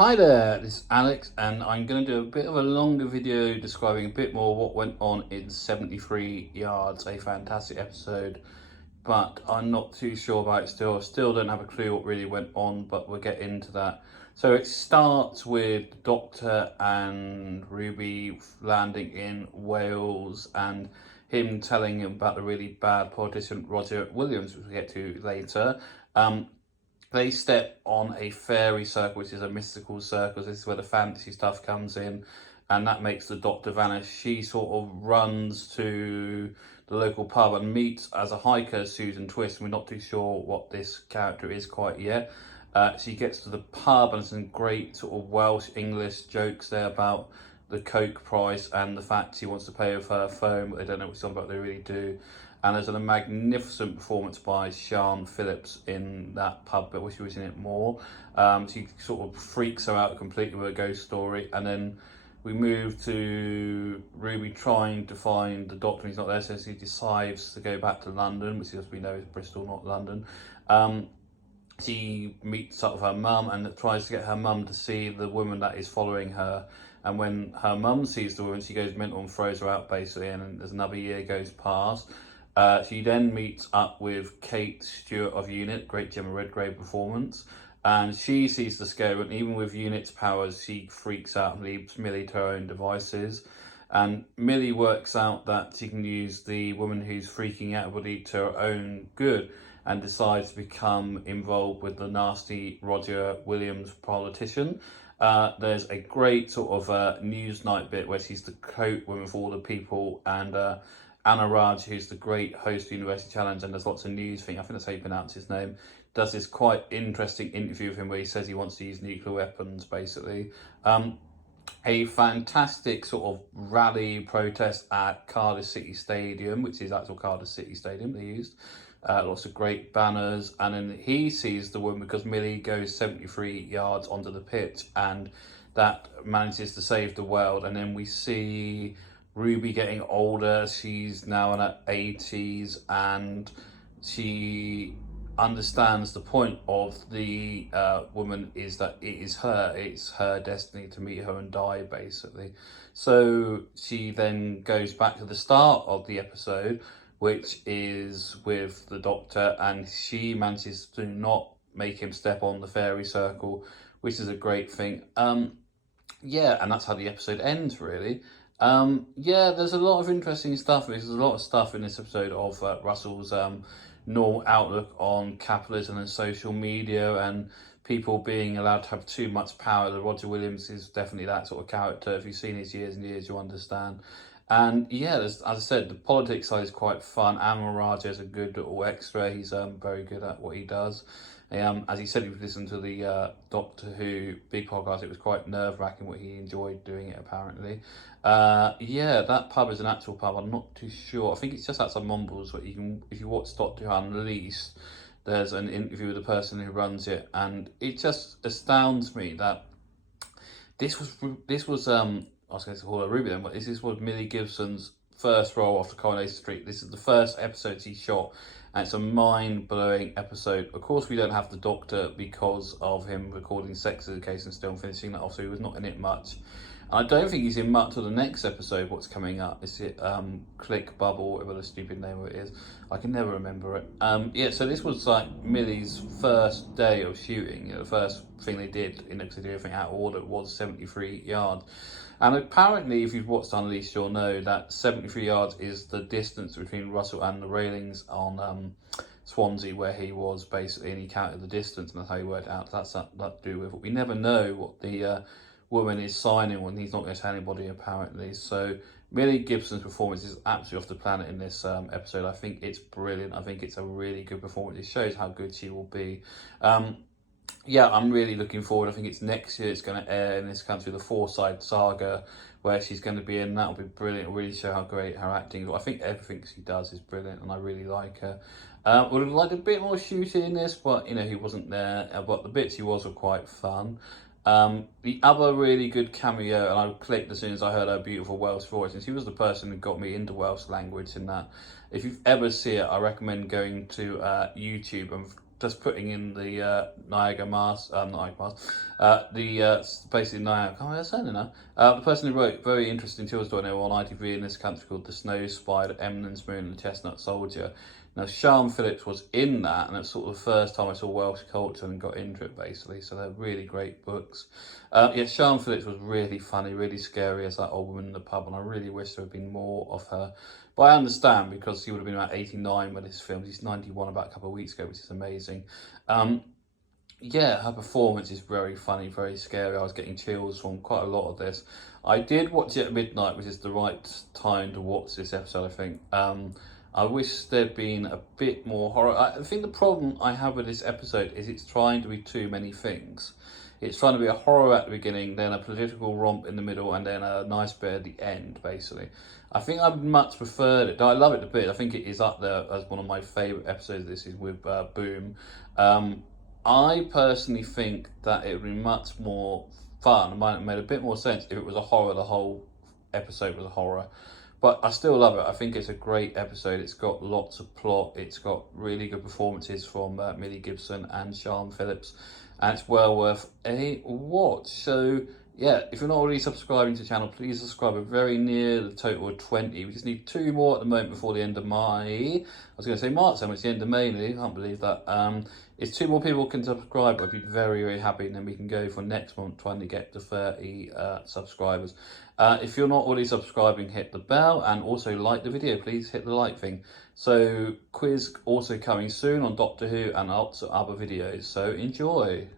Hi there, this is Alex, and I'm going to do a bit of a longer video describing a bit more what went on in 73 Yards, a fantastic episode, but I'm not too sure about it still. I still don't have a clue what really went on, but we'll get into that. So it starts with the Doctor and Ruby landing in Wales and him telling him about the really bad politician Roger Williams, which we'll get to later. They step on a fairy circle, which is a mystical circle. This is where the fantasy stuff comes in, and that makes the Doctor vanish. She sort of runs to the local pub and meets as a hiker Susan Twist. We're not too sure what this character is quite yet. She gets to the pub and some great sort of Welsh English jokes there about the Coke price and the fact she wants to pay with her phone, but they don't know what's on, but they really do. And there's a magnificent performance by Sian Phillips in that pub, but I wish she was in it more. She sort of freaks her out completely with a ghost story. And then we move to Ruby trying to find the Doctor. He's not there, so she decides to go back to London, which as we know is Bristol, not London. She meets up with her mum and tries to get her mum to see the woman that is following her. And when her mum sees the woman, she goes mental and throws her out, basically, and there's another year goes past. She then meets up with Kate Stewart of UNIT, great Gemma Redgrave performance, and she sees the scare, and even with UNIT's powers, she freaks out and leaves Millie to her own devices. And Millie works out that she can use the woman who's freaking out everybody to her own good, and decides to become involved with the nasty Roger Williams politician. There's a great sort of news night bit where she's the coat woman for all the people, and Anna Raj, who's the great host of University Challenge and does lots of news things, I think that's how you pronounce his name, does this quite interesting interview with him where he says he wants to use nuclear weapons, basically. A fantastic sort of rally protest at Cardiff City Stadium, which is actual Cardiff City Stadium they used. Lots of great banners, and then he sees the woman because Millie goes 73 yards onto the pitch, and that manages to save the world. And then we see Ruby getting older. She's now in her 80s, and she understands the point of the woman is that it's her destiny to meet her and die, basically. So she then goes back to the start of the episode, which is with the Doctor, and she manages to not make him step on the fairy circle, which is a great thing. Yeah, and that's how the episode ends, really. Yeah, there's a lot of interesting stuff. There's a lot of stuff in this episode of Russell's normal outlook on capitalism and social media and people being allowed to have too much power. The Roger Williams is definitely that sort of character. If you've seen his years and years, you'll understand. And yeah, as I said, the politics side is quite fun. Amar Raja is a good little extra. He's very good at what he does. As he said, if you listen to the Doctor Who big podcast, it was quite nerve-wracking what he enjoyed doing it, apparently. Yeah, that pub is an actual pub. I'm not too sure. I think it's just outside Mumbles, but you can, if you watch Doctor Who Unleashed, there's an interview with the person who runs it, and it just astounds me that this was I was going to call her Ruby then, but this was Millie Gibson's first role after Coronation Street. This is the first episode she shot, and it's a mind-blowing episode. Of course, we don't have the Doctor because of him recording Sex Education still and finishing that off, so he was not in it much. And I don't think he's in much of the next episode, what's coming up. Is it Click Bubble, whatever the stupid name of it is. I can never remember it. Yeah, so this was like Millie's first day of shooting. You know, the first thing they did in to do everything out of order was 73 yards. And apparently, if you've watched Unleashed, you'll know that 73 yards is the distance between Russell and the railings on Swansea, where he was basically, and he counted the distance, and that's how he worked out. That's that to do with it. We never know what the woman is signing when he's not going to tell anybody, apparently. So Millie Gibson's performance is absolutely off the planet in this episode. I think it's brilliant. I think it's a really good performance. It shows how good she will be. Yeah, I'm really looking forward. I think it's next year it's going to air in this country, the Four-Side Saga, where she's going to be in. That'll be brilliant. It'll really show how great her acting is. I think everything she does is brilliant, and I really like her. Would have liked a bit more shooting in this, but, you know, he wasn't there. But the bits he was were quite fun. The other really good cameo, and I clicked as soon as I heard her beautiful Welsh voice, and she was the person who got me into Welsh language in that. If you've ever seen it, I recommend going to YouTube and just putting in the Niagara Mask, basically Niagara, I can't remember now. The person who wrote very interesting tales story now on ITV in this country called The Snow Spider, Eminence Moon and the Chestnut Soldier. Now, Sian Phillips was in that, and it's sort of the first time I saw Welsh culture and got into it, basically. So they're really great books. Yeah, Sian Phillips was really funny, really scary as that old woman in the pub, and I really wish there had been more of her. But I understand, because he would have been about 89 when this film. He's 91 about a couple of weeks ago, which is amazing. Yeah, her performance is very funny, very scary. I was getting chills from quite a lot of this. I did watch it at midnight, which is the right time to watch this episode, I think. I wish there'd been a bit more horror. I think the problem I have with this episode is it's trying to be too many things. It's trying to be a horror at the beginning, then a political romp in the middle, and then a nice bit at the end, basically. I think I much preferred it. I love it a bit. I think it is up there as one of my favourite episodes. This is with Boom. I personally think that it would be much more fun. It might have made a bit more sense if it was a horror, the whole episode was a horror. But I still love it. I think it's a great episode. It's got lots of plot. It's got really good performances from Millie Gibson and Sian Phillips. And it's well worth a watch. So, yeah, if you're not already subscribing to the channel, please subscribe. We're very near the total of 20. We just need 2 more at the moment before the end of May. I was going to say March, so it's the end of May, I can't believe that. If 2 more people can subscribe, I'd be very, very happy, and then we can go for next month trying to get to 30 subscribers. If you're not already subscribing, hit the bell, and also like the video. Please hit the like thing. So, quiz also coming soon on Doctor Who and lots of other videos, so enjoy.